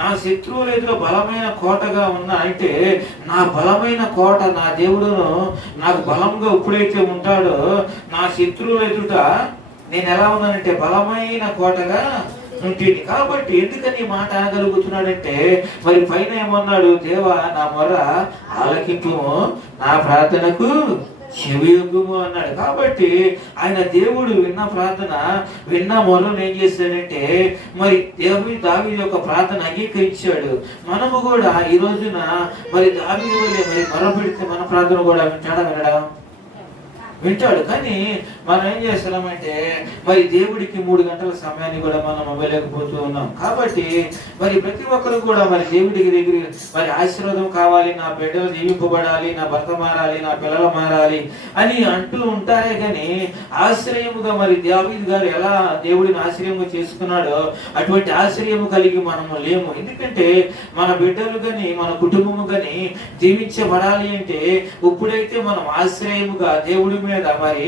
నా శత్రువుల ఎదురు బలమైన కోటగా ఉన్నా అంటే నా బలమైన కోట నా దేవుడును నాకు బలంగా ఎప్పుడైతే ఉంటాడో నా శత్రువుల ఎదుట నేను ఎలా ఉన్నానంటే బలమైన కోటగా ఉంటుంది. కాబట్టి ఎందుకని ఈ మాట అనగలుగుతున్నాడంటే మరి పైన ఏమన్నాడు, దేవా నా మొర్ర ఆలకింపు, నా ప్రార్థనకు చెవియొగ్గుము అన్నాడు. కాబట్టి ఆయన దేవుడు విన్న ప్రార్థన, విన్న మొర్రను ఏం చేశాడంటే మరి దావీదు యొక్క ప్రార్థన అంగీకరించాడు. మనము కూడా ఈ రోజున మరి దావీదు వలె మరి మొర్ర పెడితే మన ప్రార్థన కూడా వినడా? వింటాడు. కానీ మనం ఏం చేస్తున్నామంటే మరి దేవుడికి 3 గంటల సమయాన్ని కూడా మనం ఇవ్వలేకపోతూ ఉన్నాం. కాబట్టి మరి ప్రతి ఒక్కరు కూడా మరి దేవుడికి దగ్గర మరి ఆశీర్వాదం కావాలి, నా బిడ్డలు జీవింపబడాలి, నా భర్త మారాలి, నా పిల్లలు మారాలి అని అంటూ ఉంటారే కానీ ఆశ్రయముగా మరి దావీదు గారు ఎలా దేవుడిని ఆశ్రయము చేసుకున్నాడో అటువంటి ఆశ్రయము కలిగి మనము లేము. ఎందుకంటే మన బిడ్డలు కానీ మన కుటుంబము కానీ జీవించబడాలి అంటే ఇప్పుడైతే మనం ఆశ్రయముగా దేవుడి మీద మరి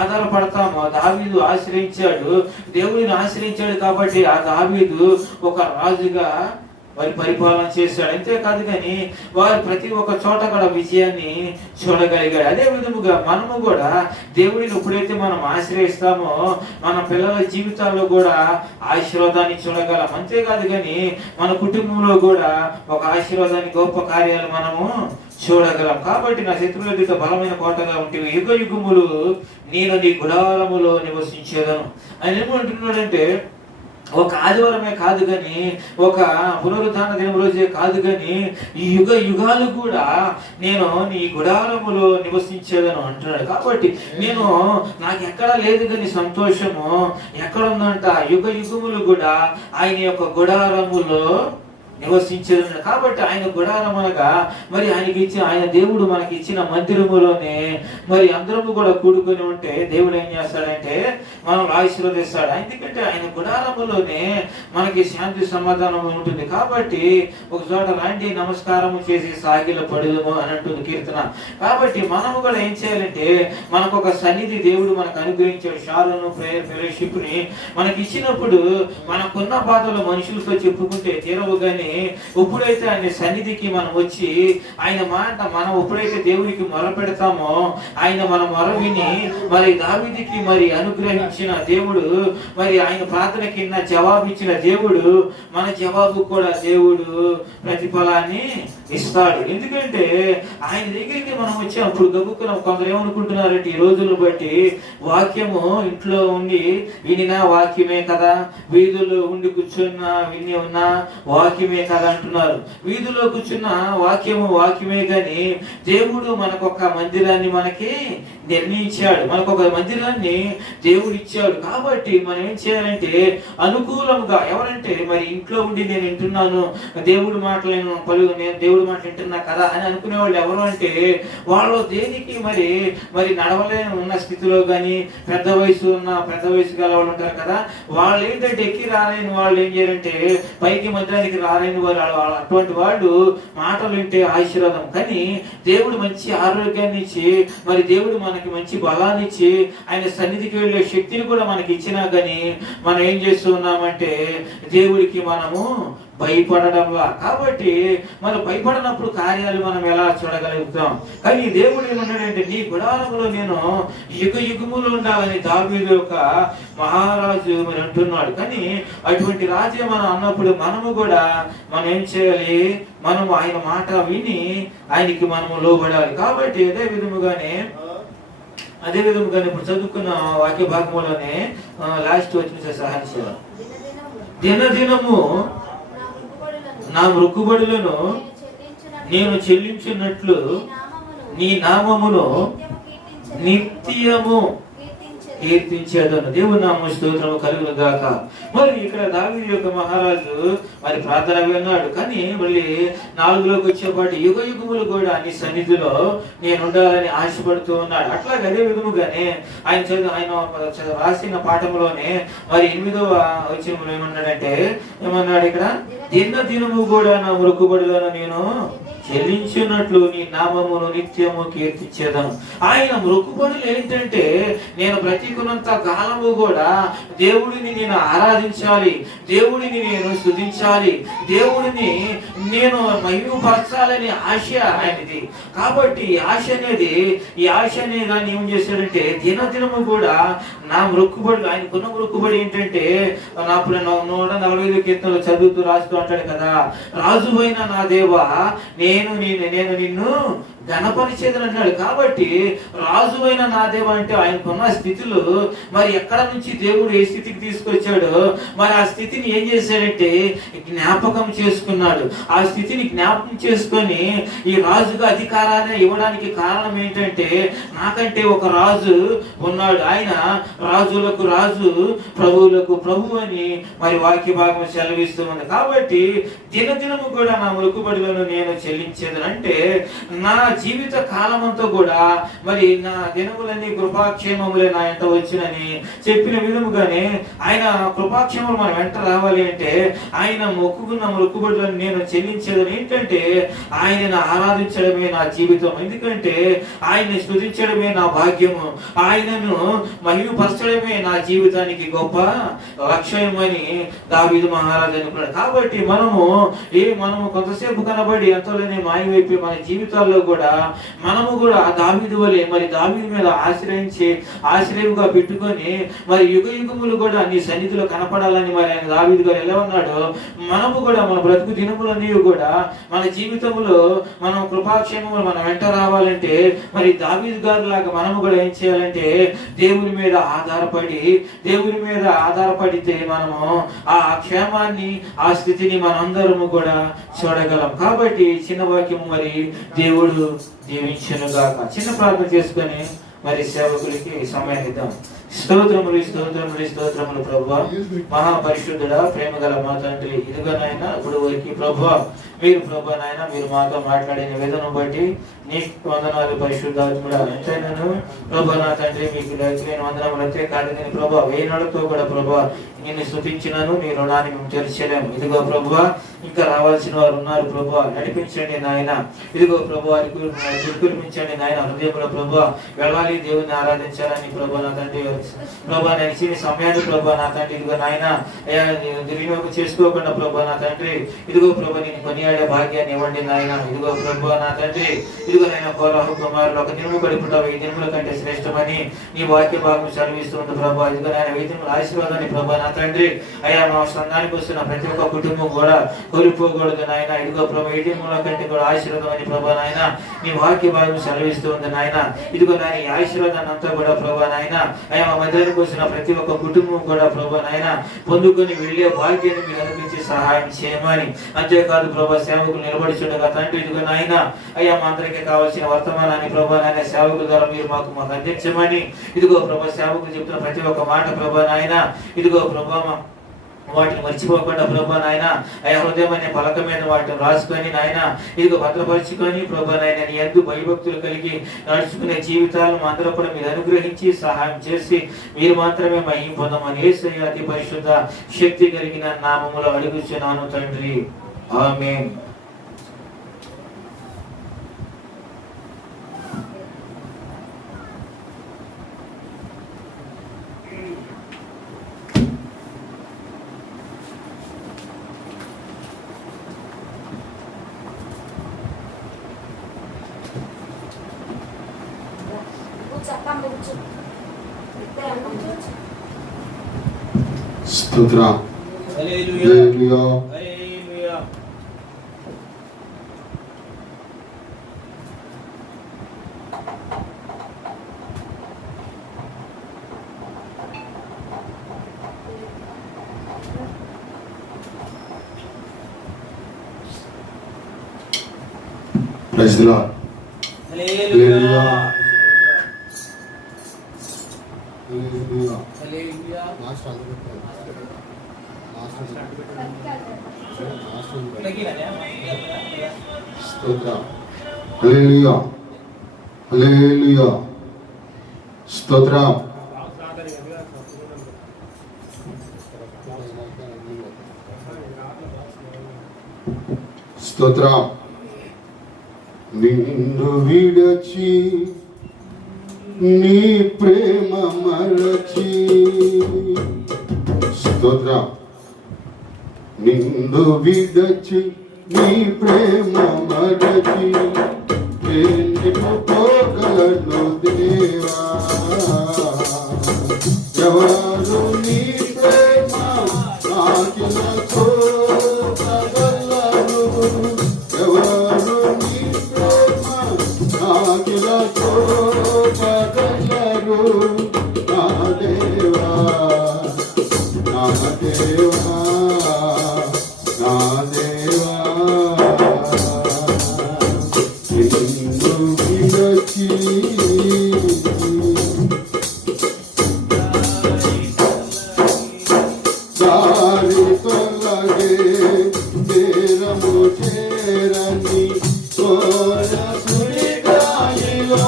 ఆధారపడతాము. దావీదు ఆశ్రయించాడు, దేవుడిని ఆశ్రయించాడు. కాబట్టి ఆ దావీదు ఒక రాజుగా మరి పరిపాలన చేశాడు. అంతేకాదు కానీ వారు ప్రతి ఒక్క చోట కూడా విజయాన్ని చూడగలిగాడు. అదే విధముగా మనము కూడా దేవుడిని ఎప్పుడైతే మనం ఆశ్రయిస్తామో మన పిల్లల జీవితాల్లో కూడా ఆశీర్వాదాన్ని చూడగలం. అంతేకాదు కానీ మన కుటుంబంలో కూడా ఒక ఆశీర్వాదాన్ని, గొప్ప కార్యాలు మనము చూడగలం. కాబట్టి నా శత్రువుల ఎదుట బలమైన కోటగా ఉంటేవి, యుగ యుగములు నేను నీ గుడారములో నివసించేదను. ఆయన ఏమంటున్నాడంటే ఒక ఆదివారమే కాదు కానీ, ఒక పునరుద్ధాన దినం రోజే కాదు కానీ ఈ యుగ యుగాలు కూడా నేను నీ గుడారములో నివసించేదను అంటున్నాడు. కాబట్టి నేను నాకు ఎక్కడా లేదు కానీ సంతోషము ఎక్కడుందంట, యుగ యుగములు కూడా ఆయన యొక్క గుడారములో నివసించేది. కాబట్టి ఆయన గుడారం అనగా మరి ఆయనకి ఇచ్చిన, ఆయన దేవుడు మనకి ఇచ్చిన మందిరములోనే మరి అందరము కూడా కూడుకొని ఉంటే దేవుడు ఏం చేస్తాడంటే మనం ఆశీర్వదిస్తాడు. ఎందుకంటే ఆయన గుడారములోనే మనకి శాంతి సమాధానం ఉంటుంది. కాబట్టి ఒక చోట రండి నమస్కారం చేసి సాగిల పడుదము అని అంటుంది కీర్తన. కాబట్టి మనము కూడా ఏం చేయాలంటే మనకు ఒక సన్నిధి దేవుడు మనకు అనుగ్రహించాడు. షారోను ప్రేయర్ ఫెలోషిప్ ని మనకి ఇచ్చినప్పుడు మనకున్న బాధలు మనుషులతో చెప్పుకుంటే తీరవు. కానీ ఎప్పుడైతే ఆయన సన్నిధికి మనం వచ్చి ఆయన మాట మనం ఎప్పుడైతే దేవునికి మొర పెడతామో ఆయన మన మొర విని మరి దావీదుకి మరి అనుగ్రహించిన దేవుడు, మరి ఆయన ప్రార్థన కింద జవాబు ఇచ్చిన దేవుడు మన జవాబు కూడా దేవుడు ప్రతిఫలాన్ని ఇస్తాడు. ఎందుకంటే ఆయన దగ్గరికి మనం వచ్చాము. గబుక్కున కొందరు ఏమనుకుంటున్నారంటే ఈ రోజులను బట్టి వాక్యము ఇంట్లో ఉండి వినినా వాక్యమే కదా, వీధుల్లో ఉండి కూర్చున్నా విని ఉన్నా వాక్యమే కదా అంటున్నారు. వీధిలో కూర్చున్న వాక్యమే కానీ దేవుడు మనకొక మందిరాన్ని మనకి నిర్ణయించాడు, మనకొక మందిరాన్ని దేవుడు ఇచ్చాడు. కాబట్టి మనం ఏం చేయాలంటే అనుకూలంగా, ఎవరంటే మరి ఇంట్లో ఉండి నేను వింటున్నాను దేవుడి మాటలు, నేను దేవుడి మాటలు వింటున్నా కదా అని అనుకునే వాళ్ళు ఎవరు అంటే వాళ్ళు దేనికి మరి నడవలేని ఉన్న స్థితిలో కానీ పెద్ద వయసు గల వాళ్ళు ఉంటారు కదా, వాళ్ళు ఏంటంటే ఎక్కి రాలేని వాళ్ళు ఏం చేయాలంటే పైకి మందిరానికి రాలేని వారు, అటువంటి వాళ్ళు మాటలు వింటే ఆశీర్వాదం. కానీ దేవుడు మంచి ఆరోగ్యాన్ని ఇచ్చి మరి దేవుడు మనకి మంచి బలాన్ని ఇచ్చి ఆయన సన్నిధికి వెళ్ళే శక్తిని కూడా మనకి ఇచ్చినా కానీ మనం ఏం చేస్తూ ఉన్నామంటే దేవుడికి మనము భయపడడంలా. కాబట్టి మనం భయపడినప్పుడు కార్యాలు మనం ఎలా చూడగలుగుతాం? కానీ దేవుడు ఏమన్నాడంటే నీ గుడారములో నేను యుగ యుగములు ఉండాలని దావీదు యొక్క మహారాజు మరి అంటున్నాడు. కానీ అటువంటి రాజే మనం అన్నప్పుడు మనము కూడా మనం ఏం చేయాలి? మనము ఆయన మాట విని ఆయనకి మనము లోబడాలి. కాబట్టి అదే విధముగానే ఇప్పుడు చదువుకున్న వాక్య భాగంలోనే లాస్ట్ వచ్చిన సహాయం, దినదినము నా మృక్కుబడులను నేను చెల్లించినట్లు నీ నామమును నిత్యము కీర్తించేదను. దేవుని నామ స్తోత్రము కలుగును గాక. మరి ఇక్కడ దావీదు యొక్క మహారాజు మరి ప్రార్థన విన్నాడు. కానీ మళ్ళీ 4లోకి వచ్చేపాటి యుగ యుగములు కూడా నీ సన్నిధిలో నేను ఉండాలని ఆశపడుతూ ఉన్నాడు. అట్లాగే అదే విధముగానే ఆయన రాసిన పాఠంలోనే మరి 8వ వచనంలో ఏమన్నాడంటే ఇక్కడ దినము కూడా నా మొక్కుబడులను నేను చెల్లించినట్లు నీ నామమును నిత్యము కీర్తించేదను. ఆయన మొక్కుబడులు ఏంటంటే నేను బ్రతికున్నంత కాలము కూడా దేవుడిని నేను ఆరాధించాలి, దేవుడిని నేను స్తుతించాలి, దేవుడిని నేను మహిమపరచాలని ఆశ ఆయనది. కాబట్టి ఈ ఆశ అనేది ఆయన ఏం చేశాడంటే దినము కూడా నా మొక్కుబడులు, ఆయనకున్న మొక్కుబడి ఏంటంటే అప్పుడు 145 కీర్తనలు చదువుతూ రాస్తూ అంటాడు కదా, రాజువైన నా దేవా నేను నిన్ను ఘనపరిచేదని అన్నాడు. కాబట్టి రాజువైన నా దేవ అంటే ఆయనకున్న స్థితులు మరి ఎక్కడ నుంచి దేవుడు ఏ స్థితికి తీసుకొచ్చాడో మరి ఆ స్థితిని ఏం చేశాడంటే జ్ఞాపకం చేసుకున్నాడు. ఆ స్థితిని జ్ఞాపకం చేసుకొని ఈ రాజుగా అధికారాన్ని ఇవ్వడానికి కారణం ఏంటంటే నాకంటే ఒక రాజు ఉన్నాడు, ఆయన రాజులకు రాజు ప్రభువులకు ప్రభు అని మరి వాక్య భాగం సెలవిస్తూ ఉంది. కాబట్టి దినము కూడా నా మొక్కుబడులను నేను చెల్లించేదని అంటే నా జీవిత కాలమంతా కూడా మరి నా దినములన్నీ కృపాక్షేమములే నా వెంట వచ్చినని చెప్పిన విధముగానే ఆయన కృపాక్షేమములు మన వెంట రావాలి అంటే ఆయన మొక్కుకున్న మొక్కుబడులను నేను చెల్లించేదని ఏంటంటే ఆయనను ఆరాధించడమే నా జీవితం. ఎందుకంటే ఆయన్ని స్తుతించడమే నా భాగ్యము, ఆయనను మహిమపరచడమే నా జీవితానికి గొప్ప లక్ష్యమని దావీదు మహారాజు అనుకున్నాడు. కాబట్టి మనము కొంతసేపు కనబడి ఎంతోలేని మాయమైపోయి మన జీవితాల్లో కూడా మనము కూడా దావీదు వలె మరి దావీదు మీద ఆశ్రయముగా పెట్టుకొని మరి యుగములు కూడా నీ సన్నిధిలో కనపడాలని మరి ఆయన దావీదు గారు ఎలా ఉన్నాడో మనము కూడా మన బ్రతుకు దినములన్నీ కూడా మన జీవితంలో మనం కృపాక్షేమములు మన వెంట రావాలంటే మరి దావీదు గారు లాగా మనము కూడా ఏం చేయాలంటే దేవుని మీద ఆధారపడితే మనము ఆ క్షేమాన్ని ఆ స్థితిని మనందరము కూడా చూడగలం. కాబట్టి చిన్న వాక్యము మరి దేవుడు దీవించునుగాక. చిన్న ప్రార్థన చేసుకొని మరి సేవకులకి సమయాన్ని ఇద్దాం. స్తోత్రములు ప్రభువా, మహాపరిశుద్ధుడా, ప్రేమ గల మా తండ్రి, ఇదిగో నాయన ఇప్పుడు వరకు ప్రభువా మీరు ప్రభు నాయన మీరు మాతో మాట్లాడిన విధానం బట్టి నీకు వందనాలు పరిశుద్ధాత్ముడా. ఎంతైనాను ప్రభు నా తండ్రి మీకు లేని వందనములు అంతే కాదు నేను ప్రభు వేనాడుతో కూడా ప్రభు నిన్ను స్తుతించినాను, నీ రుణాన్ని మేము తీర్చలేము. ఇదిగో ప్రభు ఇంకా రావాల్సిన వారు ఉన్నారు ప్రభు, నడిపించండి నాయన. ఇదిగో ప్రభు గురిపించండి నాయన. హృదయంలో ప్రభు వెళ్ళాలి, దేవుని ఆరాధించాలని ప్రభు నా తండ్రి ప్రభు నడిచిన సమయాన్ని ప్రభు నా తండ్రి ఇదిగో నాయన వినియోగం చేసుకోకుండా ప్రభు నా తండ్రి ఇదిగో ప్రభు నేను కొనియాడే భాగ్యాన్ని ఇవ్వండి నాయన. ఇదిగో ప్రభు నా తండ్రి ఇదిగో నాయన కోరాహు కుమారులు ఒక దినము గడుపుట 1000 దినముల కంటే శ్రేష్టమని నీ వాక్య భాగం సెలవిస్తుంది ప్రభు. ఇదిగో నాయన 1000 దినముల ఆశీర్వాదాన్ని ప్రభు నా తండ్రి అయ్యా మా సంఘానికి వస్తున్న ప్రతి ఒక్క కుటుంబం కూడా కోల్పోకూడదు నాయన. ఇదిగో ప్రభు 1000 దినముల కంటే కూడా ఆశీర్వాదం అని ప్రభు నాయన నీ వాక్య భాగం సెలవిస్తుంది నాయన. ఇదిగో నాయన ఈ ఆశీర్వాదాన్ని అంతా కూడా ప్రభు నాయన అయ్యా మా మధ్యాహ్నం వస్తున్న ప్రతి ఒక్క కుటుంబం కూడా ప్రభు నాయన పొందుకొని వెళ్ళే భాగ్యాన్ని మీరు అనిపించి సహాయం చేయమని. అంతేకాదు ప్రభు సేవకులు నిలబడిచుండగా తండ్రి ఇదిగో నాయన అయ్యా మా అందరికీ కావాల్సిన వర్తమానాన్ని ప్రభు నాయన సేవకుల ద్వారా మీరు మాకు అందించమని. ఇదిగో ప్రభు సేవకులు చెప్తున్న ప్రతి ఒక్క మాట ప్రభు నాయన ఇదిగో ప్రభు వాటిని మర్చిపోకుండా ప్రభు నాయన అయ్యా హృదయం అనే పలక మీద వాటిని రాసుకొని నాయన ఇదిగో భద్రపరుచుకొని ప్రభు నాయన నీ యందు భయభక్తులు కలిగి నడుచుకునే జీవితాలను అందరూ కూడా మీరు అనుగ్రహించి సహాయం చేసి మీరు మాత్రమే మహిమ పొందమని యేసయ్య అతి పరిశుద్ధ శక్తి కలిగిన నామములో అడుగుచున్నాను తండ్రి, ఆమేన్. స్తోత్రం. హల్లెలూయా. హల్లెలూయా. Praise the lord. హల్లెలూయా. స్తోత్రం. హల్లెలూయా. హల్లెలూయా. స్తోత్రం. స్తోత్రం. నిన్ను విడచి నీ ప్రేమ మరచి, స్తోత్రం. నిన్ను విడచి నీ ప్రేమ మరచి నేను పోగలను దేవా. ఎవరు నీ ప్రేమ నాకిలా చూపగలరు, ఎవరు నీ ప్రేమ నాకిలా చూపగలరు. నా దేవా, నా దేవా, నా దేవా, నిన్ను విడచి దారి తొలగే నేరము చేరని సుడిగాలిలో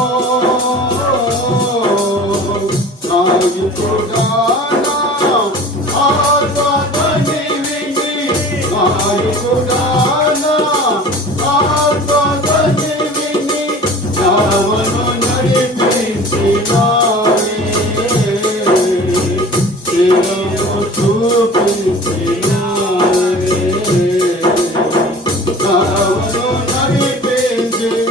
నాయకుడానా ఆత్మని విని, నాయకుడానా ఆత్మని విని నావను నడిపించినావే. చూపించినావే, నావను నడిపించినావే,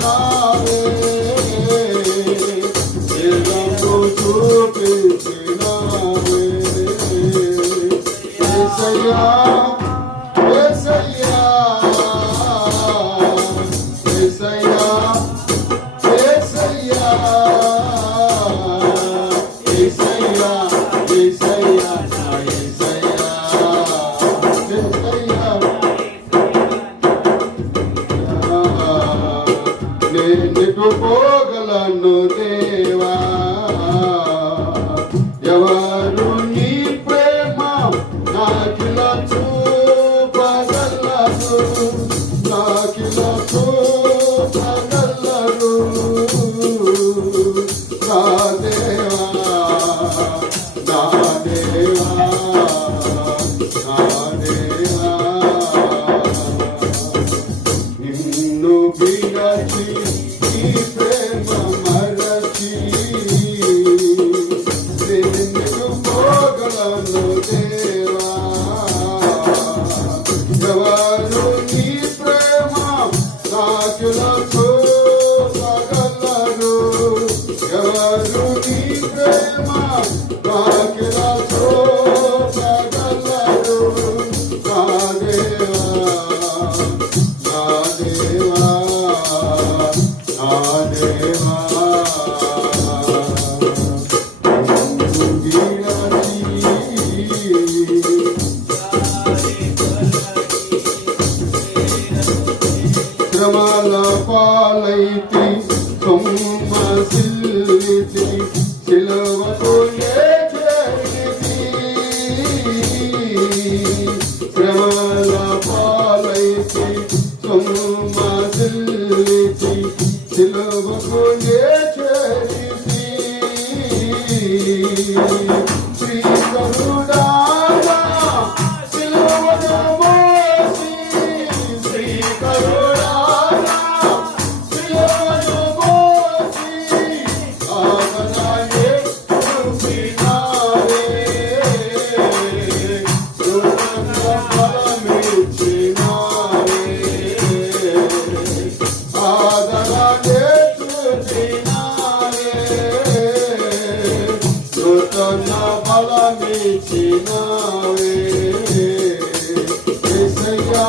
చూపించినావే. యేసయ్యా, యేసయ్యా, యేసయ్యా, యేసయ్యా, యేసయ్యా, యేసయ్యా, నా యేసయ్యా, యేసయ్యా. నేనెటు పోగలను దేవా, ఎవరు నీ ప్రేమ నాకిలా చూపగలరు, నాకిలా చూపగలరు. నా దేవా, నా దేవా, నా దేవా, నిన్ను విడచి నీ ప్రేమ మరచి నేను పోగలను దేవా. ఎవరు నీ ప్రేమ నాకిలా చూపగలరు, ఎవరు నీ ప్రేమ నాకిలా చూపగలరు. నా దేవా, నా దేవా, నా దేవా, శ్రమల పాలైతి సొమ్మసిల్లితి సిలువకు చేరితి. శ్రమల పాలైతి సొమ్మసిల్లితి సిలువకు చేరితి. శ్రీకరుడానా సిలువను మోసి, శ్రీకరుడానా సిలువను మోసి ఆదరణే చూపినావే. నూతన ఫలమిచ్చినావే, ఆదరణే చూపినావే, నూతన ఫలమిచ్చినావే. యేసయ్యా,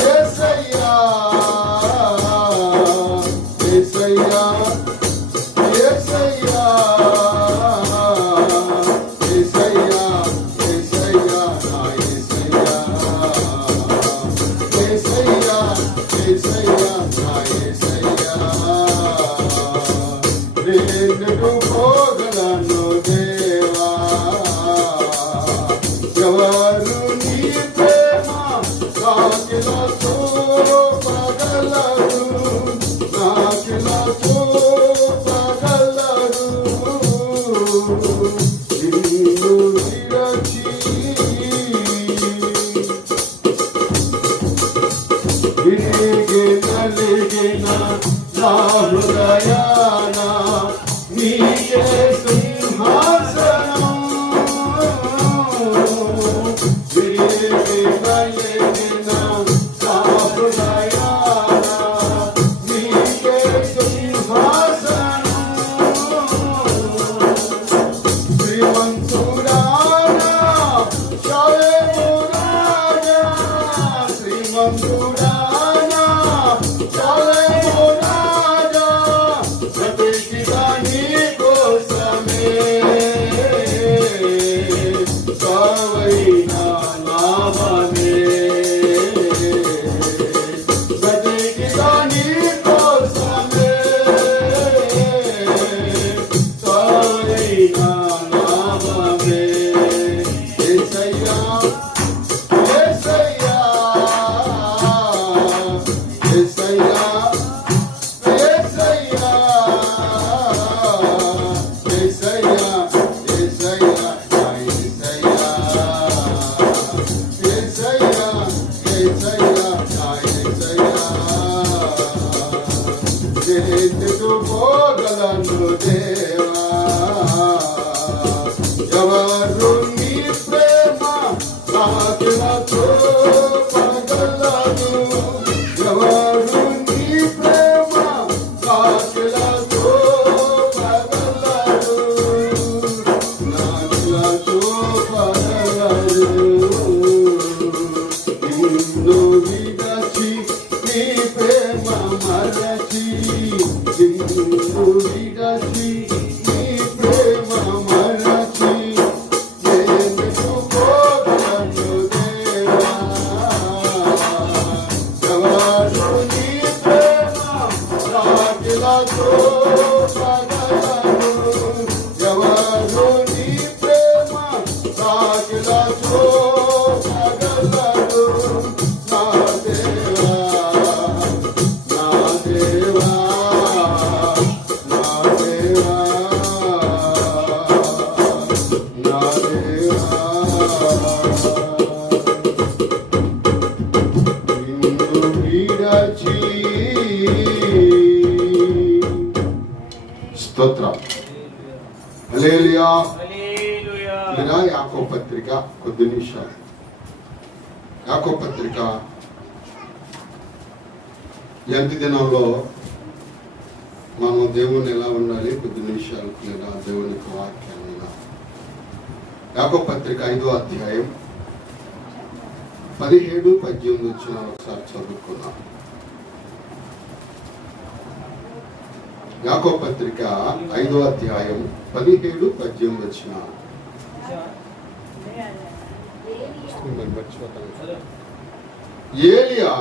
యేసయ్యా, యేసయ్యా, యేసయ్యా, యేసయ్యా, యేసయ్యా, నా యేసయ్యా, యేసయ్యా, యేసయ్యా, నా యేసయ్యా. నేనెటు పోగలను దేవా, ఎవరు నీ ప్రేమ నాకిలా చూపగలరు, నాకిలా చూపగలరు. నిన్ను విడచి విరిగి నలిగిన నా హృదయాన నీకే సింహాసనం. విరిగి నలిగిన నా హృదయాన నీకే సింహాసనం. శ్రీమంతుడానా శరణు రాజా, శ్రీమంతుడానా శరణు రాజా, బ్రతికిదా నీ కోసమే సావైనా లాభమే. బ్రతికిదా నీ కోసమే సావైనా లాభమే. యేసయ్యా యేసయ్యా యేసయ్యా యేసయ్యా యేసయ్యా యేసయ్యా యేసయ్యా యేసయ్యా యేసయ్యా ఎందుకు పోగలను దేవా, ఎవరు నీ ప్రేమ సాకిలతో పగలదు, ఎవరు నీ ప్రేమ సాకిలతో పగలదు, నాకిలతో పగలదు. నిన్ను విడచి నీ ప్రేమ మరచి, నిన్ను విడచి నీ ప్రేమ మరచి, ఎందుకు పోగలను దేవా, ఎవరు నీ ప్రేమ సాకిలతో పగలదు, ఎవరు నీ ప్రేమ సాకిలతో పగలదు. నా దేవా నా దేవా నా దేవా నా దేవా, నిన్ను విడచి. స్తోత్రం. హల్లెలూయా. హల్లెలూయా. ఇలా యాకోబు పత్రిక కొద్ది నిమిషాలు. యాకోబు పత్రిక ఎంటి దినంలో మనం దేవుని ఎలా ఉండాలి కొద్ది నిమిషాలు లేదా దేవుని యొక్క వాక్యాన్ని వినాలి. యాకోబు పత్రిక 5వ అధ్యాయం 17-18 వచ్చిన ఒకసారి చదువుకున్నాం. యాకోబు పత్రిక 5వ అధ్యాయం 17-18 వచ్చిన. ఏలియా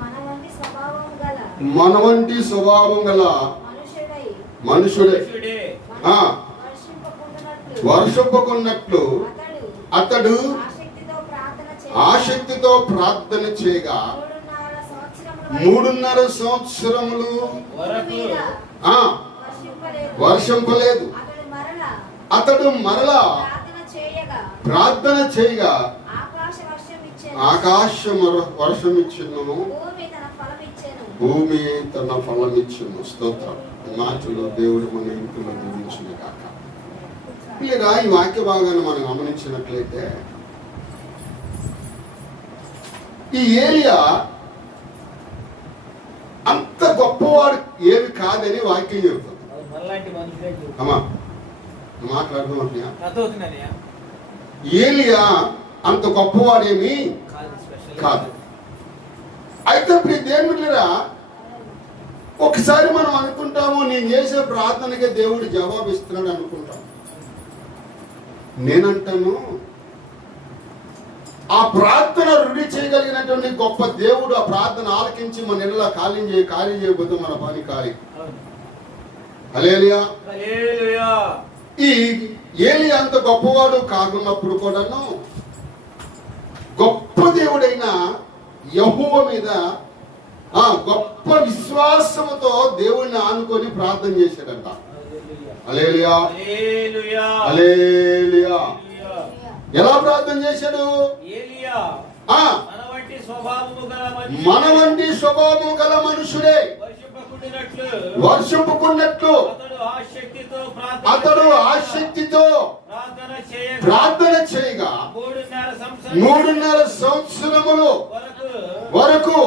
మన వంటి స్వభావం గల మనుషుడే వర్షింపకున్నట్లు అతడు ఆసక్తితో ప్రార్థన చేయగా 3.5 సంవత్సరములు వర్షింపలేదు. అతడు మరలా ప్రార్థన చేయగా ఆకాశం వర్షం ఇచ్చును, భూమి తన ఫలం ఇచ్చును. స్తోత్రం. ఈ మాటలో దేవుడు మన ఇంట్లో దీవించును గాక. ఇలా ఈ వాక్య భాగాన్ని మనం గమనించినట్లయితే ఈ ఏలియా అంత గొప్పవాడు ఏమి కాదని వాక్యం చెబుతుంది. అమ్మా మాట్లాడుతున్నా. ఏలియా అంత గొప్పవాడేమి కాదు. అయితే ప్రియ దేవుడిరా, ఒకసారి మనం అనుకుంటాము నేను చేసే ప్రార్థనకే దేవుడు జవాబిస్తున్నాడు అనుకుంటాం. నేనంటాను ఆ ప్రార్థన రుడి చేయగలిగినటువంటి గొప్ప దేవుడు ఆ ప్రార్థన ఆలకించి మన ఇళ్ళ ఖాళీ చేయబోతే మన పని ఖాళీ. హల్లెలూయా. ఈ ఏలియా అంత గొప్పవాడు కాకున్నప్పుడు కూడాను గొప్ప దేవుడైన యెహోవా మీద గొప్ప విశ్వాసముతో దేవుడిని ఆనుకొని ప్రార్థన చేశాడంట. హల్లెలూయా. హల్లెలూయా. ఎలా ప్రార్థన చేశాడు? ఏలియా స్వభావము గల మనుషుడే వర్షింపుకున్నట్లు అతడు ఆసక్తితో ప్రార్థన చేయగా 3.5 సంవత్సరములు వరకు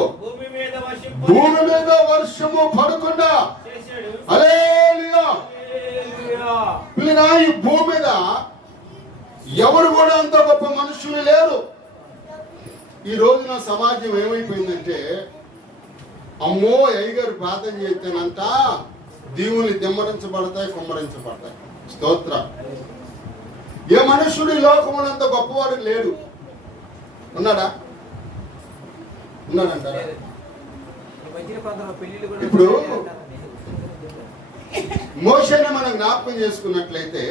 భూమి మీద వర్షము పడకుండా హల్లెలూయా. ఈ భూమి మీద ఎవరు కూడా అంత గొప్ప మనుషులు లేరు. ఈ రోజున సమాజం ఏమైపోయిందంటే, అమ్మో అయ్యగారు ప్రార్థన చేస్తేనంట దీవుల్ని దిమ్మరించబడతాయి, కుమ్మరించబడతాయి. స్తోత్ర. ఏ మనుషుడు ఈ లోకములు అంత గొప్పవాడు లేడు. ఉన్నాడా? ఉన్నాడంటారా? ఇప్పుడు మోషేని మనం జ్ఞాపకం చేసుకున్నట్లయితే,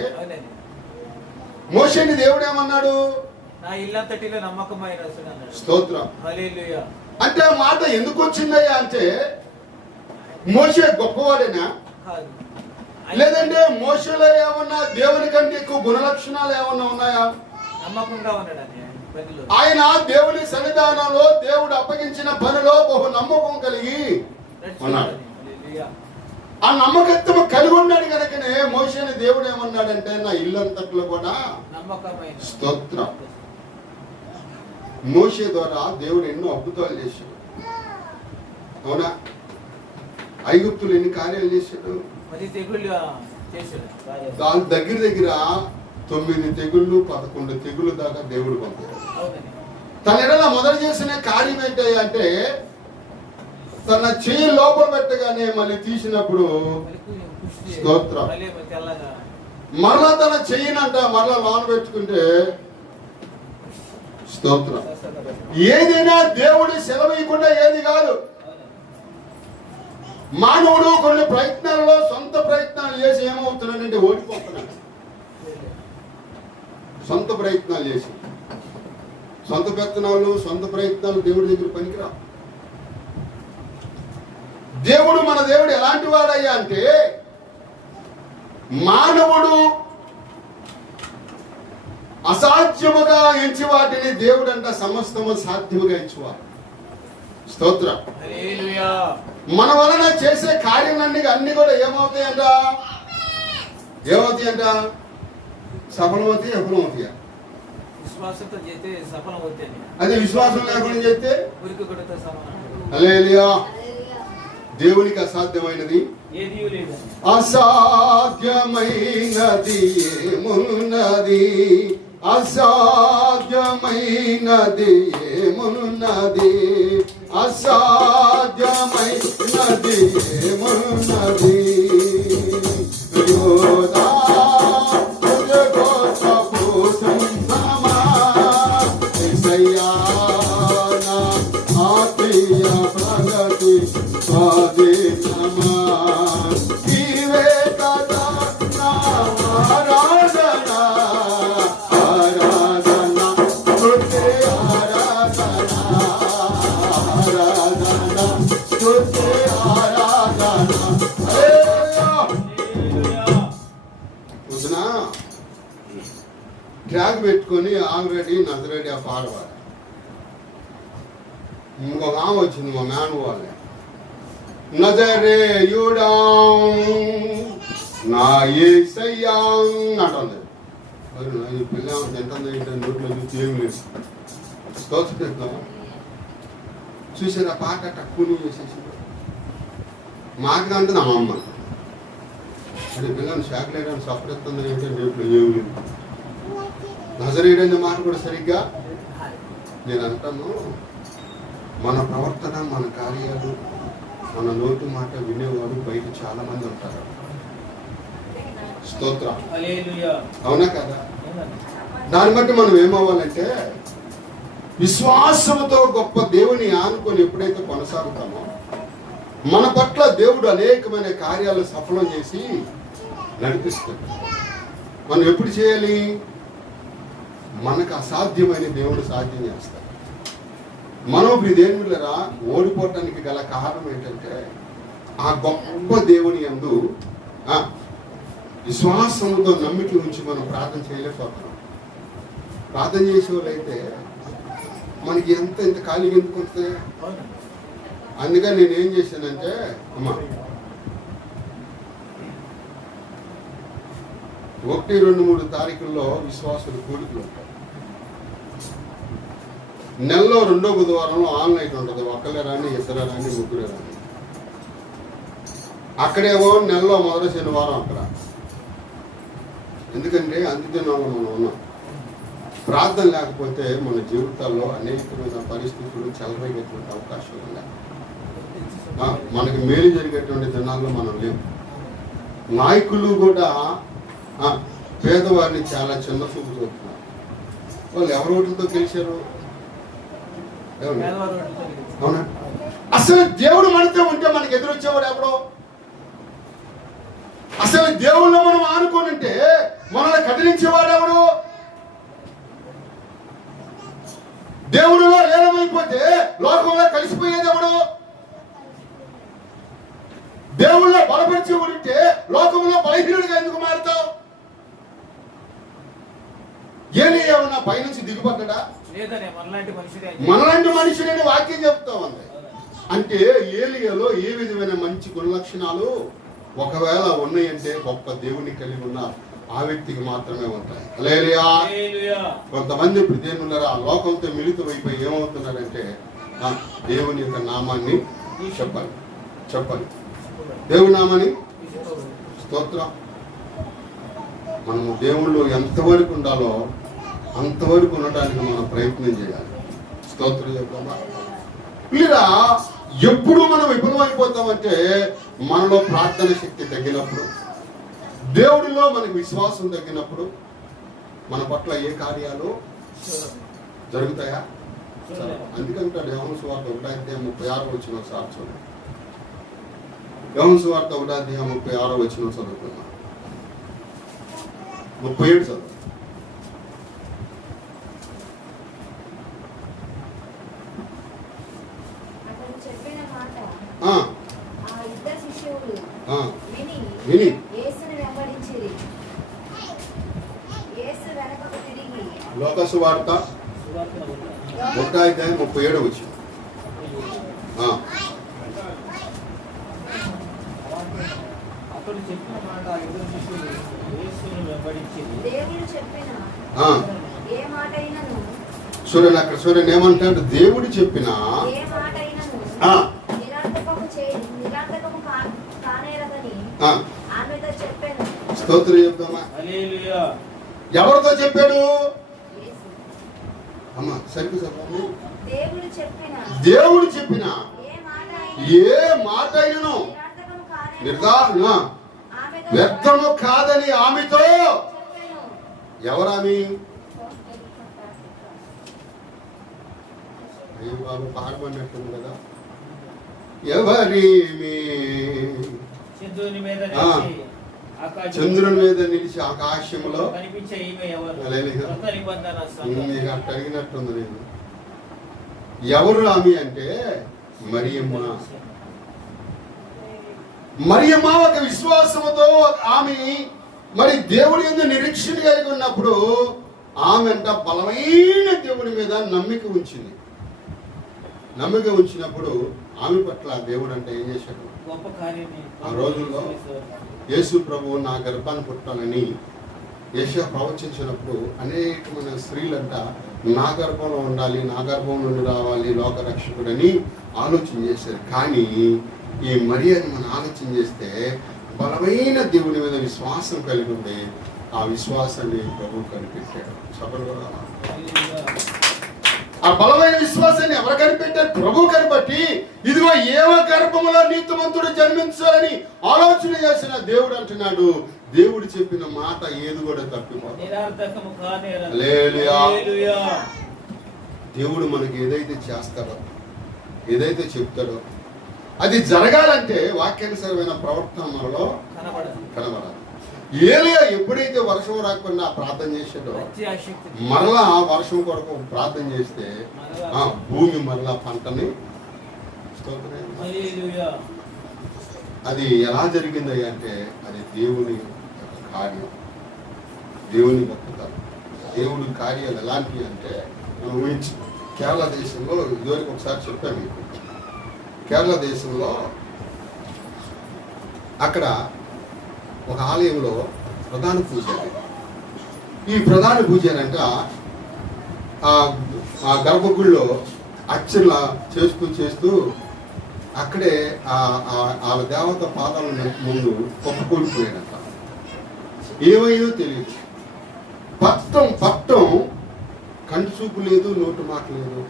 మోషేని దేవుడు ఏమన్నాడు? నా ఇల్లంతటిలో నమ్మకమైన స్తోత్రం. హల్లెలూయా. అంటే ఆ మాట ఎందుకు వచ్చిందయ్యా అంటే, మోషే గొప్పవాడేనా? లేదంటే మోషేలో ఏమన్నా దేవుని కంటే ఎక్కువ గుణలక్షణాలు ఏమన్నా ఉన్నాయా? నమ్మకంగా ఉన్నాడు ఆయన దేవుని సన్నిధానంలో దేవుడు అప్పగించిన పనిలో బహు నమ్మకం కలిగి ఉన్నాడు. ఆ నమ్మకత్వం కలిగి ఉన్నాడు కనుకనే మోషేని దేవుడు ఏమన్నాడంటే, నా ఇల్లంతట్లో కూడా నమ్మకమైన స్తోత్రం. మోషే ద్వారా దేవుడు ఎన్నో అద్భుతాలు చేశాడు. అవునా? ఐగుప్తులు ఎన్ని కార్యాలు చేశాడు? దాని దగ్గర 9 తెగుళ్ళు 11 తెగుళ్ళు దాకా దేవుడు పంపాడు. తన ఎడల మొదలు చేసిన కార్యం ఏంటి అంటే, తన చెయ్యి లోపల పెట్టగానే మళ్ళీ తీసినప్పుడు స్తోత్రం. మరలా తన చెయ్యినంట మరలా లోన పెట్టుకుంటే స్తోత్రం. ఏదైనా దేవుడి సెలవీయకుండా ఏది కాదు. మానవుడు కొన్ని ప్రయత్నాలలో సొంత ప్రయత్నాలు చేసి ఏమవుతున్నాడంటే ఓడిపోతున్నాడు. సొంత ప్రయత్నాలు చేసి సొంత పెత్తనాలు సొంత ప్రయత్నాలు దేవుడి దగ్గర పనికిరా. దేవుడు మన దేవుడు ఎలాంటి వాడయ్యా అంటే, మానవుడు అసాధ్యముగా ఎంచి వాటిని దేవుడు అంట సమస్తము సాధ్యముగా ఎంచువాడు. స్తోత్రం. మన వలన చేసే కార్యాలన్నీ అన్ని కూడా ఏమవుతాయంట? సఫలమవుతాయి, విఫలమవుతాయా? విశ్వాసంతో చేస్తే సఫలమవుతాయి. అదే విశ్వాసం లేకుండా చేస్తే హల్లెలూయా. దేవునికి అసాధ్యమైనది అసాధ్యమైనది ఏమున్నది? అసాధ్యమైనది ఏమున్నది? అసాధ్యమైనది ఏమున్నది? ట్రాక్ పెట్టుకొని ఆల్రెడీ నజరేడి ఆ పాడవాడు. ఇంకొక ఆమె వచ్చింది, మా మేన వాళ్ళే, నజరేయుడా నా యేసయ్యా అంటుంది. మరి ఈ పిల్ల తింటుంది ఏంటంటే నోట్లో చూసి ఏం లేదు. స్తోత్రం. చూసారు ఆ పాట తక్కువ చేసేసి మాకు అంటే నా అమ్మ అది పిల్లలు శాఖలేయడానికి సపరెత్తుంది ఏంటంటే నోట్లో ఏం లేదు. నజరేయుడనే మాట కూడా సరిగ్గా నేను అంటాను. మన ప్రవర్తన, మన కార్యాలు, మన నోటు మాట వినేవాడు బయట చాలా మంది ఉంటారు. స్తోత్రం. అవునా కదా? దాన్ని బట్టి మనం ఏమవ్వాలంటే, విశ్వాసంతో గొప్ప దేవుని ఆనుకొని ఎప్పుడైతే కొనసాగుతామో, మన పట్ల దేవుడు అనేకమైన కార్యాలు సఫలం చేసి నడిపిస్తాడు. మనం ఎప్పుడు చేయాలి? మనకు అసాధ్యమైన దేవుడు సాధ్యం చేస్తాడు. మనం దేవుళ్ళరా ఓడిపోవటానికి గల కారణం ఏంటంటే, ఆ గొప్ప దేవుని యందు విశ్వాసంతో నమ్మిక ఉంచి మనం ప్రార్థన చేయలేకపోతున్నాం. ప్రార్థన చేసేవాళ్ళైతే మనకి ఇంత ఖాళీగా ఎందుకు వస్తాయి? అవును. అందుకని నేను ఏం చేశానంటే, అమ్మా 1, 2, 3 తారీఖుల్లో విశ్వాసులు కూడికలు ఉంటాయి. నెలలో 2వ బుధవారంలో ఆన్లైన్ ఉంటుంది. ఒక్కలే రాని, ఇద్దరు రాని, ముగ్గురే రాని. అక్కడేమో నెలలో మొదటి శనివారం అక్కడ. ఎందుకంటే అంత్యదినాల్లో మనం ఉన్నాం. ప్రార్థన లేకపోతే మన జీవితాల్లో అనేకమైన పరిస్థితులు చెలరేగేటువంటి అవకాశాలు ఉన్నాయి. మనకి మేలు జరిగేటువంటి దినాల్లో మనం లేవు. నాయకులు కూడా పేదవారిని చాలా చిన్న చూపు చూస్తున్నారు. వాళ్ళు ఎవరి ఓట్లతో గెలిచారు? అవునా? అసలు దేవుడు మనతో ఉంటే మనకి ఎదురొచ్చేవాడు ఎవడో? అసలు దేవుళ్ళు మనం ఆనుకోనంటే మనల్ని కదిలించేవాడు ఎవడు? దేవుడిలో లీనమైపోతే లోకంలో కలిసిపోయేది ఎవడు? దేవుళ్ళో బలపరిచే ఉంటే లోకంలో బలహీనుడిగా ఎందుకు మారుతావు? ఏమన్నా పైనుంచి దిగుపడ్డా? మనలాంటి మనుషులని వాక్యం చెప్తా ఉంది. అంటే ఏలియాలో ఏ విధమైన మంచి గుణలక్షణాలు ఒకవేళ ఉన్నాయంటే గొప్ప దేవుని కలిగి ఉన్న ఆ వ్యక్తికి మాత్రమే ఉంటాయి. హల్లెలూయా. కొంతమంది ఇప్పుడు దేవునున్నారా లోకంతో మిళితమైపోయి ఏమవుతున్నారంటే దేవుని యొక్క నామాన్ని చెప్పాలి దేవుని నామాన్ని స్తోత్రం. మనము దేవుళ్ళు ఎంతవరకు ఉండాలో అంతవరకు ఉండటానికి మనం ప్రయత్నం చేయాలి. స్తోత్రం చెప్తామా? ఇలా ఎప్పుడు మనం విఫలమైపోతామంటే మనలో ప్రార్థన శక్తి తగ్గినప్పుడు, దేవుడిలో మనకు విశ్వాసం తగ్గినప్పుడు మన పట్ల ఏ కార్యాలు జరుగుతాయా? అందుకంటాడు యోహాను సువార్త 1:36 ఒకసారి చూడండి. యోహాను సువార్త 1:36 చదువుకున్నాం. 37 చదువు. విని లోకాసు వార్త 1:37 చూడండి. అక్కడ చూడండి ఏమంటాడు? దేవుడు చెప్పిన స్తోత్రం చెప్తామా? ఎవరితో చెప్పాడు? అమ్మా సరిగ్గా చెప్పండి. దేవుడు చెప్పిన ఏ మాట అయినను వ్యర్థము కాదని ఆమెతో. ఎవరామి? అయ్యో బాబు పాడబడినట్టుంది కదా. ఎవరేమి? చంద్రుని మీద నిలిచి ఆకాశంలో అడిగినట్టుంది. నేను ఎవరు ఆమె అంటే మరియమ్మ ఒక విశ్వాసముతో ఆమె మరి దేవుడి యందు నిరీక్షణ కలిగి ఉన్నప్పుడు ఆమె అంట బలమైన దేవుడి మీద నమ్మిక ఉంచింది. నమ్మిక ఉంచినప్పుడు ఆమె పట్ల దేవుడు అంటే ఏం చేశాడు? ఆ రోజుల్లో యేసు ప్రభువు నా గర్భాన్ని పుట్టాలని యెషయా ప్రవచించినప్పుడు అనేకమైన స్త్రీలంట నా గర్భంలో ఉండాలి, నా గర్భం నుండి రావాలి లోక రక్షకుడని ఆలోచన చేశారు. కానీ ఈ మరియని మనం ఆలోచన చేస్తే బలమైన దేవుని మీద విశ్వాసం కలిగి ఉంది. ఆ విశ్వాసాన్ని ప్రభువు కనిపెట్టాడు. ఆ బలమైన విశ్వాసాన్ని ఎవరు కనిపెట్టారు? ప్రభు కనిపెట్టి ఇదిగో ఏవ గర్భములో నీతిమంతుడు జన్మించాలని ఆలోచన చేసిన దేవుడు అంటున్నాడు. దేవుడు చెప్పిన మాట ఏది కూడా తప్పిపోదు. దేవుడు మనకి ఏదైతే చేస్తాడో, ఏదైతే చెప్తాడో అది జరగాలంటే వాక్యానుసారమైన ప్రవర్తన మనలో కనబడాలి. ఏలియా ఎప్పుడైతే వర్షం రాకుండా ప్రార్థన చేశాడో మరలా వర్షం కొరకు ప్రార్థన చేస్తే భూమి మరలా పంటని అది ఎలా జరిగింది అంటే అది దేవుని కార్యం, దేవుని గొప్పతనం. దేవుడి కార్యాలు ఎలాంటివి అంటే మనం ఊహించుకో. కేరళ దేశంలో ఇదివరకు ఒకసారి చెప్పాను మీకు. కేరళ దేశంలో అక్కడ ఒక ఆలయంలో ప్రధాన పూజారి. ఈ ప్రధాన పూజారంట ఆ గర్భగుడిలో అర్చన చేస్తూ అక్కడే వాళ్ళ దేవత పాదాల ముందు కొట్టుకోలిపోయాడంట. ఏమైందో తెలియదు. పట్టం కంటి చూపు లేదు, నోటు మాట లేదు,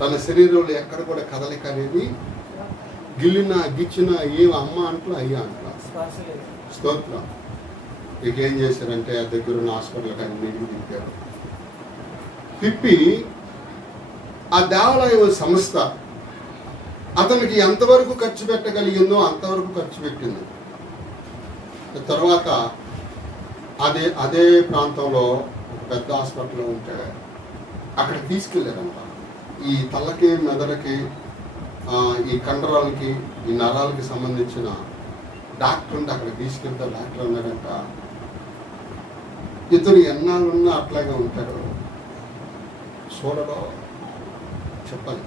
తన శరీరంలో ఎక్కడ కూడా కదలిక అనేది, గిచ్చినా ఏం అమ్మ అంటలా అయ్యా అంటలా. స్తోత్రం. ఇక ఏం చేశారంటే ఆ దగ్గరున్న హాస్పిటల్కి అన్నింటికి తిప్పారు. తిప్పి ఆ దేవాలయ సంస్థ అతనికి ఎంతవరకు ఖర్చు పెట్టగలిగిందో అంతవరకు ఖర్చు పెట్టింది. తర్వాత అదే ప్రాంతంలో ఒక పెద్ద హాస్పిటల్ ఉంటే అక్కడ తీసుకెళ్ళారంట. ఈ తలకి, మెదడుకి, ఈ కండరాలకి, ఈ నరాలకి సంబంధించిన డాక్టర్ ఉంటే అక్కడ తీసుకెళ్తే డాక్టర్ అన్నాడంట, ఇతను ఎన్నాళ్ళున్నా అట్లాగే ఉంటాడు, చూడడో చెప్పాలి,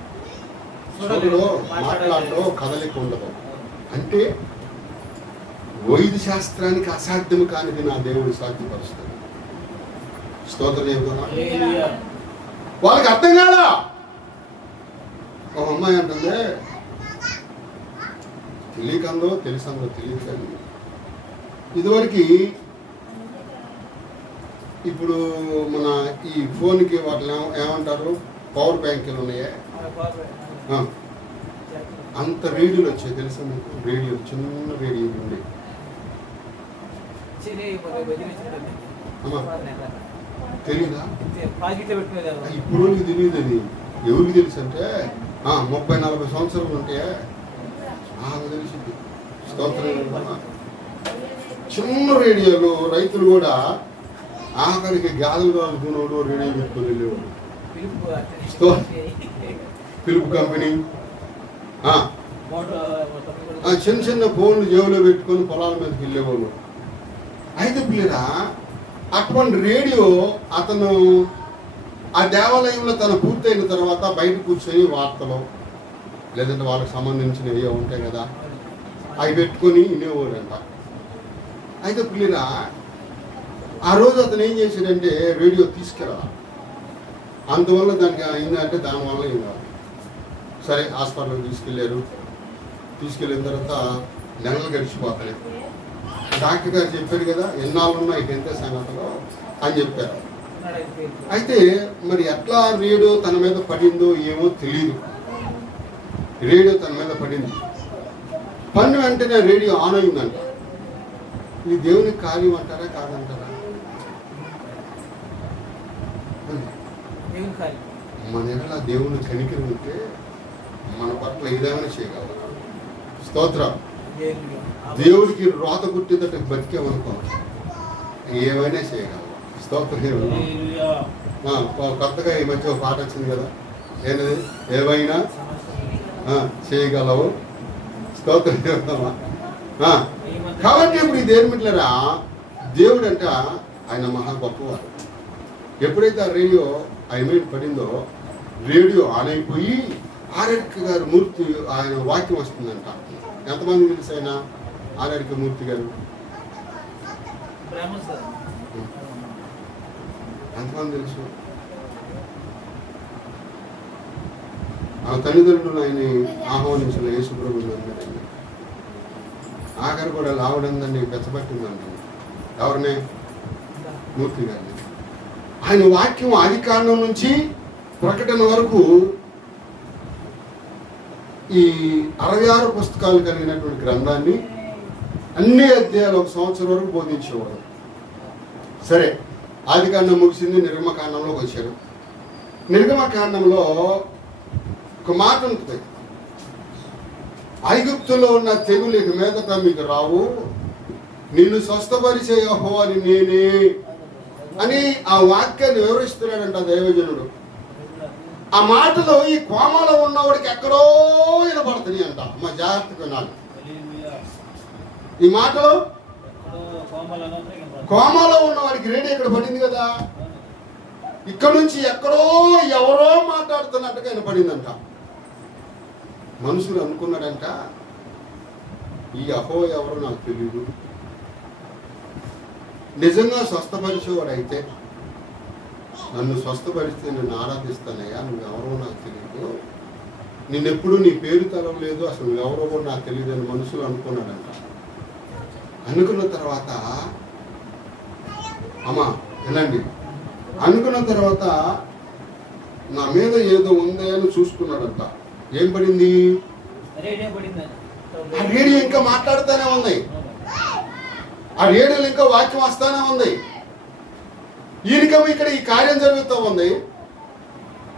చూడడో మాట్లాడడో కదలిక ఉండదు. అంటే వైద్య శాస్త్రానికి అసాధ్యం కానిది నా దేవుడు సాధ్యపరుస్తాడు. స్తోత్రం. వాళ్ళకి అర్థం కాదా? ఒక అమ్మాయి అంటుంది, తెలియకందో తెలుసందో తెలియదు కానీ ఇదివరకు ఇప్పుడు మన ఈ ఫోన్కి వాటిని ఏమంటారు, పవర్ బ్యాంకులు ఉన్నాయే, అంత రేడియోలు వచ్చాయి తెలుసా మీకు? రేడియో, చిన్న రేడియో ఉండే. తెలీదా? ఇప్పుడు తెలియదు. అది ఎవరికి తెలుసు అంటే 30-40 సంవత్సరాలు ఉంటాయా, నాకు తెలిసింది. స్తోత్రం. చిన్న రేడియోలు రైతులు కూడా ఆఖరికి గాజులు కాల్చుకునేవాడు రేడియో పెట్టుకుని వెళ్ళేవాడు. పిలుపు కంపెనీ చిన్న చిన్న ఫోన్లు జేబులో పెట్టుకొని పొలాల మీదకి వెళ్ళేవాళ్ళు. అయితే పిల్లరా అటువంటి రేడియో అతను ఆ దేవాలయంలో తను పూర్తయిన తర్వాత బయట కూర్చొని వార్తలు లేదంటే వాళ్ళకి సంబంధించిన ఏవో ఉంటాయి కదా, అవి పెట్టుకొని వినేవాడంట. అయితే పిల్లరా ఆ రోజు అతను ఏం చేశాడంటే రేడియో తీసుకెళ్ళాలి. అందువల్ల దానికి అయిందంటే దానివల్ల ఏం కాదు. సరే హాస్పిటల్కి తీసుకెళ్ళిన తర్వాత నెలలు గడిచిపోతాయి. డాక్టర్ గారు చెప్పారు కదా, ఎన్నాళ్ళు ఉన్నాయి ఎంత సంగతిలో అని చెప్పారు. అయితే మరి ఎట్లా రేడియో తన మీద పడిందో ఏమో తెలియదు. రేడియో తన మీద పడింది. పడిన వెంటనే రేడియో ఆన్ అయిందంట. ఇది దేవుని కార్యం అంటారా కాదంటారా? మన ఎలా దేవుని కనికరి ఉంటే మన పట్ల ఏదైనా చేయగలరు. స్తోత్రం. దేవుడికి రోత గుట్టేటట్టు బతికేమనుకో ఏమైనా చేయగలరు. స్తోత్రం. కొత్తగా ఈ మధ్య ఒక పాట వచ్చింది కదా, ఏంటది? ఏమైనా చేయగలవు. స్తోత్రం. కాబట్టి ఇప్పుడు ఈ దేనిమిట్లరా దేవుడు అంట ఆయన మహా గొప్పవారు. ఎప్పుడైతే ఆ రేడియో ఆయన మీద పడిందో రేడియో ఆన్ అయిపోయి ఆర్ఎడ్క గారు మూర్తి ఆయన వాక్యం వస్తుందంట. ఎంతమంది తెలుసు ఆయన ఆర్ఎడ్క మూర్తి గారు? ఎంతమంది తెలుసు? ఆ తల్లిదండ్రులు ఆయన ఆహ్వానించిన యేసుప్రభుని అన్నారండి. ఆఖరి కూడా లావడందని పెచ్చబట్టిందంటాను. ఎవరినే? మూర్తి గారిని. ఆయన వాక్యం ఆది కాండం నుంచి ప్రకటన వరకు ఈ 66 పుస్తకాలు కలిగినటువంటి గ్రంథాన్ని అన్ని అధ్యాయాలు 1 సంవత్సరం వరకు బోధించేవాడు. సరే, ఆది కాండం ముగిసింది, నిర్గమకాండంలోకి వచ్చారు. నిర్గమకాండంలో ఒక మాట ఉంటుంది, ఐగుప్తులో ఉన్న తెగులు ఇక మీదట మీకు రావు, నిన్ను స్వస్థపరిచే యెహోవాని నేనే అని ఆ వాక్యాన్ని వివరిస్తున్నాడంట దైవజనుడు. ఆ మాటలో ఈ కోమలో ఉన్నవాడికి ఎక్కడో వినపడుతుంది అంట. అమ్మ జాగ్రత్తగా వినాలి. ఈ మాటలో కోమలో ఉన్నవాడికి రేడియో ఇక్కడ పడింది కదా, ఇక్కడ నుంచి ఎక్కడో ఎవరో మాట్లాడుతున్నట్టుగా వినపడిందంట. మనుషులు అనుకున్నాడంట, ఈ అహో ఎవరో నాకు తెలియదు, నిజంగా స్వస్థపరిచేవాడు అయితే నన్ను స్వస్థపరిస్తే నేను ఆరాధిస్తానయ్యా, నువ్వెవరో నాకు తెలియదు, నిన్నెప్పుడు నీ పేరు తెలవలేదు, అసలు నువ్వెవరో కూడా నాకు తెలియదు అని మనుషులు అనుకున్నాడంట. అనుకున్న తర్వాత అమ్మా వినండి, అనుకున్న తర్వాత నా మీద ఏదో ఉందే అని చూసుకున్నాడంట. ఏం పడింది? రేడియో పడిందని. ఆ రేడియో ఇంకా మాట్లాడుతూనే ఉంది, ఆ రేడియోలో ఇంకా వాక్యం వస్తానే ఉంది. ఈయనకేమో ఇక్కడ ఈ కార్యం జరుగుతూ ఉంది.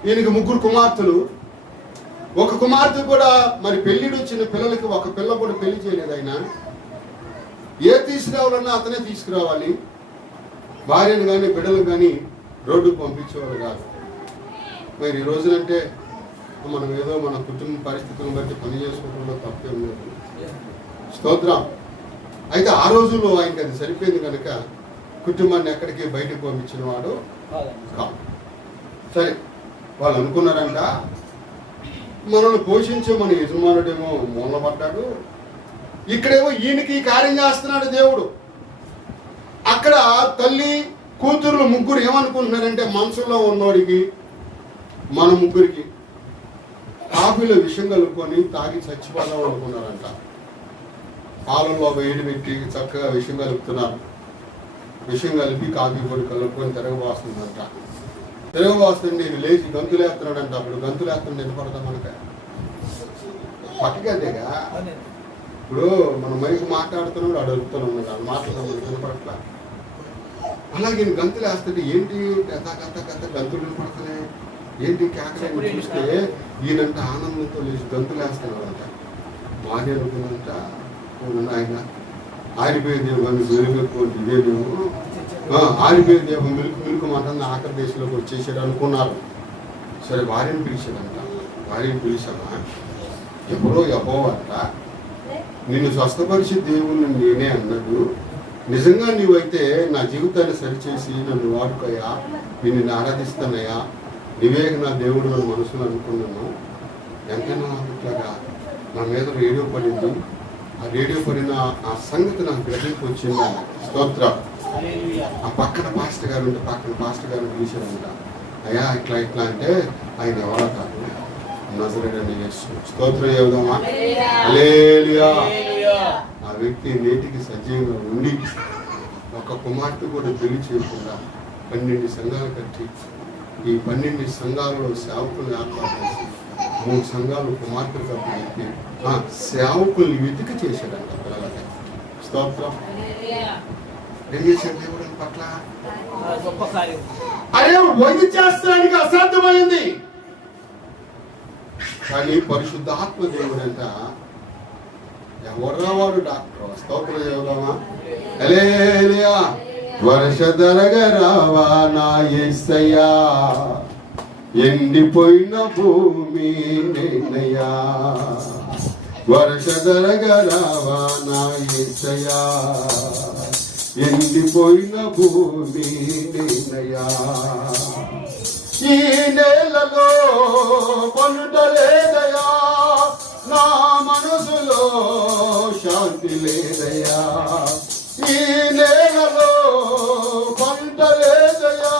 ఈయనకి 3 కుమార్తెలు, ఒక కుమార్తె కూడా మరి పెళ్లిడు వచ్చిన పిల్లలకి ఒక పిల్ల కూడా పెళ్లి చేయలేదు. ఆయన ఏ తీసుకురావాలన్నా అతనే తీసుకురావాలి, భార్యను కానీ బిడ్డలు కానీ రోడ్డుకు పంపించేవారు కాదు. మరి ఈ రోజునంటే మనం ఏదో మన కుటుంబ పరిస్థితులను బట్టి పని చేసుకోవడంలో తప్పేం లేదు, స్తోత్రం. అయితే ఆ రోజుల్లో ఆయనకి అది సరిపోయింది కనుక కుటుంబాన్ని ఎక్కడికి బయటకు పంపించిన వాడు కాదు. సరే, వాళ్ళు అనుకున్నారంట, మనల్ని పోషించే మన యజమానుడేమో మూలపడ్డాడు, ఇక్కడేమో ఈయనకి ఈ కార్యం చేస్తున్నాడు దేవుడు. అక్కడ తల్లి కూతురులు 3 ఏమనుకుంటున్నారంటే, మనసులో ఉన్నోడికి మన 3కి కాఫీలో విషం కలుపుకొని తాగి చచ్చిపోదాం అనుకున్నారంట. పాలల్లో వేడి పెట్టి చక్కగా విషం కలుపుతున్నారు. విషం కలిపి కాఫీ పొడి కలుపుకొని తిరగబోస్తుందంట. తిరగబోస్తుంది, లేచి గంతులేస్తున్నాడంట. అప్పుడు గంతులేస్తుంటే వినపడతాం మనక పక్కగదేగా. ఇప్పుడు మనం మైకు మాట్లాడుతున్నాడు, అడుగుతున్నాడు, మాట్లాడుతున్నాడు, వినపడట్లా. అలాగే గంతులు వేస్తుంటే ఏంటి గత గంతులు వినపడుతున్నాయి, ఏంటి కేకలు చూస్తే ఈయనంట ఆనందంతో లేచి గంతులు వేస్తున్నాడంట. భార్య అనుకున్నంట, ఆయన ఆరిపోయే దేవాన్ని వెలుగెక్కువంటి ఇదేమో ఆరిపోయే దేవం మిలుకు మాటని ఆఖరి దేశంలోకి వచ్చేసాడు అనుకున్నారు. సరే, భార్యను పిలిచాడంట. భార్యను పిలిచామా, ఎవరో అంట, నిన్ను స్వస్థపరిచే దేవుని నేనే అన్నాడు, నిజంగా నీవైతే నా జీవితాన్ని సరిచేసి నన్ను వాడుకోయా, నిన్ను ఆరాధిస్తానయ్యా, నీవే నా దేవుడు నన్ను మనసులో అనుకున్నాను. ఎంతైనా ఇట్లాగా నా మీద రేడియో పడింది, ఆ రేడియో పడిన ఆ సంగతి నాకు గ్రహింపు వచ్చింది. స్తోత్రం. ఆ పక్కన పాస్టర్ గారు ఉంటే పక్కన పాస్టర్ గారిని పిలిచారంట. అయ్యా ఇట్లా అంటే ఆయన ఎవరో కాదు, నజరేయుడైన యేసు. స్తోత్రం చెబుదామా? హల్లెలూయా. ఆ వ్యక్తి నేటికి సజీవంగా ఉండి ఒక కుమార్తె కూడా పెళ్లి చేయకుండా 12 సంఘాలు కట్టి ఈ 12 సంఘాలలో సేవకులను ఏర్పాటు చేసి 3 సంఘాలు కుమార్తెలు కట్టి సేవకుల్ని వెతికి చేశాడంట పిల్లలకి. స్తోత్రం. ఏం చేశాడు దేవుడు పట్ల? అరే వైద్య చేస్తానికి అసాధ్యమైంది, కానీ పరిశుద్ధాత్మ దేవుడు అంట ఎవర్రా వాడు డాక్టర్. స్తోత్రం చెబుదామా? హల్లెలూయా. వర్ష ధరగరావా నా యేసయ్యా, ఎండిపోయిన భూమి నేనయ్యా. వర్ష ధరగరావా నా యేసయ్యా, ఎండిపోయిన భూమి నేనయ్యా. ఈ నేలలో పంట లేదయా, నా మనసులో శాంతి లేదయా. ఈ నేలలో పంట లేదయా,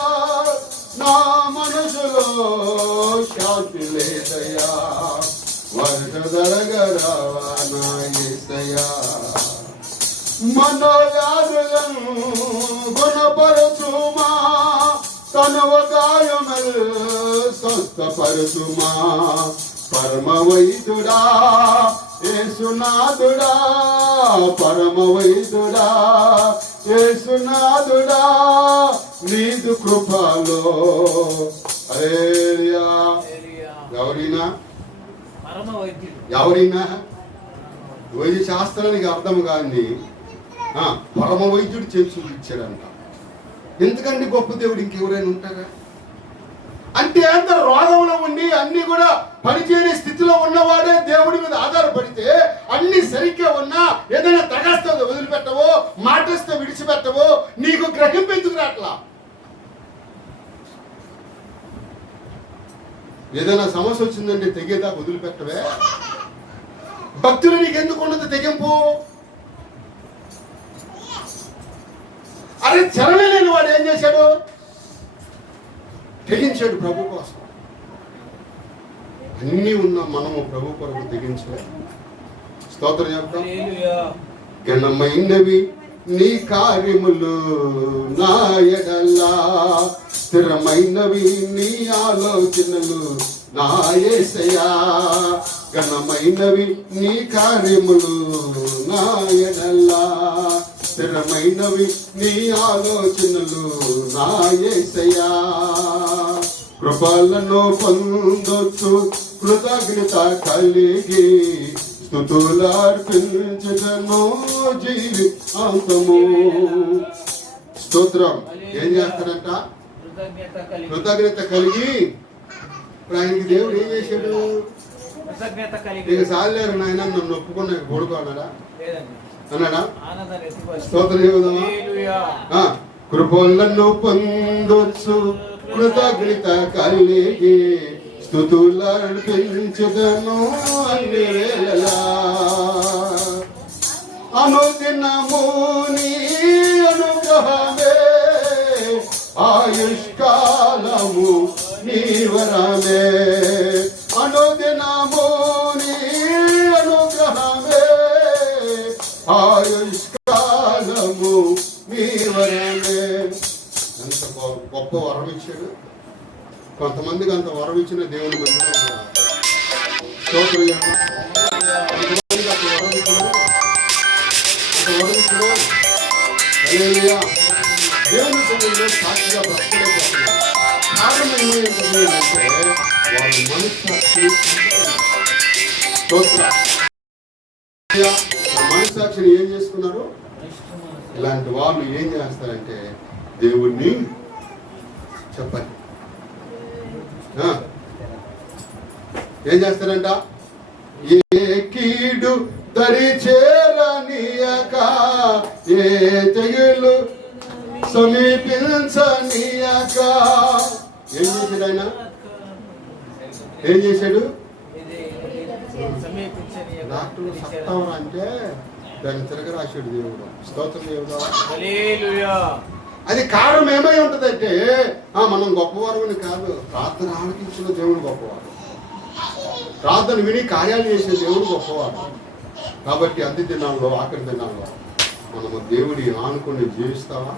నా మనసులో శాంతి లేదయా. వర్ష ధరగరావా నా యేసయ్యా. మనోవ్యాధులను గుణపరచుమా, తనువ గాయములు స్వస్థపరచుమా. పరమ వైద్యుడా యేసునాథుడా, పరమ వైద్యుడా యేసునాథుడా, నీదు కృపలో. హల్లెలూయా. ఎవరైనా వైద్య శాస్త్రానికి అర్థం కాని పరమ వైద్యుడు చేసి చూపించాడంట. ఎందుకంటే గొప్ప దేవుడు ఇంకెవరైనా ఉంటారా? అంటే అంత రోగంలో ఉండి అన్ని కూడా పనిచేయని స్థితిలో ఉన్నవాడే దేవుడి మీద ఆధారపడితే అన్ని సరిగ్గా ఉన్నా ఏదైనా తగాస్తే వదిలిపెట్టవో, మాటస్తే విడిచిపెట్టవో, నీకు గ్రహింపు ఎందుకు రాట్లా? ఏదైనా సమస్య వచ్చిందంటే తెగేదా వదిలిపెట్టవే? భక్తులు నీకు ఎందుకు ఉన్నది తెగింపు? అరే చరమే లేని వాడు ఏం చేశాడు? తెగించాడు ప్రభు కోసం. అన్నీ ఉన్న మనము ప్రభు కొరకు తెగించలే. స్తోత్రం చెప్తాం. ఘనమైనవి నీ కార్యములు నా ఎడలా, స్థిరమైనవి నీ ఆలోచనలు నా యేసయ్యా. ఘనమైనవి నీ కార్యములు నా ఎడలా, స్థిరమైనవి నీ ఆలోచనలు నా యేసయ్యా. కృపలను పొందొచ్చు కృతజ్ఞత కలిగి, స్తుతులర్పించదను జీవితాంతము. స్తోత్రం. ఏం చేస్తాడంట? కృతజ్ఞత కలిగి. ఇప్పుడు ఆయనకి దేవుడు ఏం చేశాడు? నీకు సాలేరు నాయన, నన్ను ఒప్పుకున్న కొడుకు అన్నాడా? అన్నాడా? స్తోత్రం చెబుదామా? కృపలను పొందొచ్చు కృతజ్ఞత కలిగి, స్తుతులర్పించదను అన్ని వేళలా. అనుదినము నీ అనుగ్రహమే, ఆయుష్కాలము నీ వరమే. అనుదినము నీ అనుగ్రహమే, ఆయుష్కాలము నీ వరమే. ఎంత గొప్ప వరం ఇచ్చాడు. కొంతమందికి అంత వరం ఇచ్చిన దేవుని మందిరం దేవుని సమయంలో సాక్షిగా బ్రతకలేకపోతున్నారు. కారణం ఏమైందంటే వాళ్ళ మనస్సాక్షి మనస్సాక్షిని ఏం చేసుకున్నారు? ఇలాంటి వాళ్ళు ఏం చేస్తారంటే దేవుణ్ణి చెప్పండి ఏం చేస్తారంట? ఏ కీడు దరి చేరనీయక, ఏ తెగులు సమీపించనీయక. ఏం చేశాడు ఆయన? ఏం చేశాడు? డాక్టర్ సత్తావరా అంటే దాన్ని తిరగ రాశాడు దేవుడు. స్తోత్రం దేవుడు. అది కారణం ఏమై ఉంటుందంటే మనం గొప్పవారు కాదు, ప్రార్థన ఆలకించిన దేవుడు గొప్పవాడు, ప్రార్థన విని కార్యాలు చేసే దేవుడు గొప్పవాడు. కాబట్టి అంత్య దినాల్లో ఆఖరి దినాల్లో మనము దేవుడి ఆనుకుని జీవిస్తావా?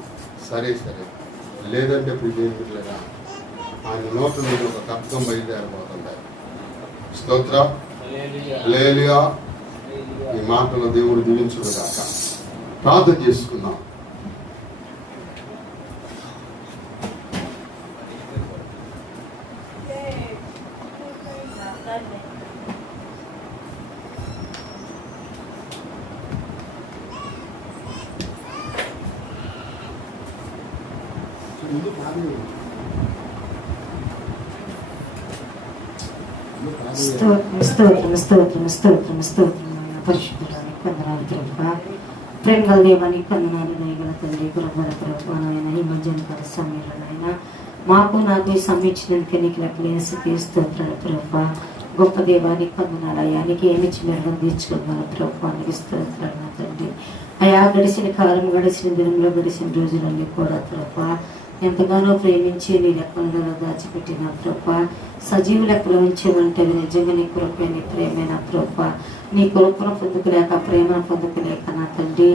సరే సరే, లేదంటే ప్రియమిత్రులారా ఆయన నోటు నుండి ఒక తర్కం బయలుదేరిపోతుంది. స్తోత్రం. హల్లెలూయా. ఈ మాటలో దేవుడు దీవించును గాక. ప్రార్థన చేసుకుందాం. స్తోత్రం స్తోత్రం స్తోత్రం స్తోత్రం పరిశుద్ధులని కొందనాలు ప్రభా. ప్రేమ గల దేవానికి కొందనాలు. దయగల తండ్రి గురుబల ప్రభా, నాయన ఈ మధ్యాహ్నకాల సమయంలో నాయన మాకు నాకు సమీక్షించడానికి నీకు లెక్కలేని స్థితి స్తోత్రాలు ప్రభా. గొప్ప దేవానికి కొందనాలు. అయానికి ఏమిచ్చి మెరుగు తీర్చుకోగల ప్రభానికి స్తోత్రాలు నా తండ్రి. అయా గడిచిన కాలం, గడిచిన దినంలో, గడిచిన రోజులన్నీ కూడా ప్రభా ఎంతగానో ప్రేమించి నీ లెక్కలలో దాచిపెట్టిన ప్రభా, సజీవ లెక్కలో ఉంచేవంటే నిజంగా నీ కృపే, నీ ప్రేమైన ప్రభా. నీ కృపను పొందుకోలేక, ప్రేమను పొందుకోలేక నా తండ్రి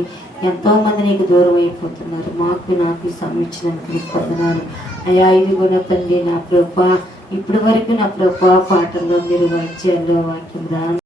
ఎంతో మంది నీకు దూరం అయిపోతున్నారు. మాకు నాకు సమీక్షించడానికి నీకు పొందనాలు అయా. ఇదిగో నా తండ్రి నా ప్రభా, ఇప్పటి వరకు నా ప్రభా పాటల్లో మీరు వాక్యాల్లో వాక్యం దానం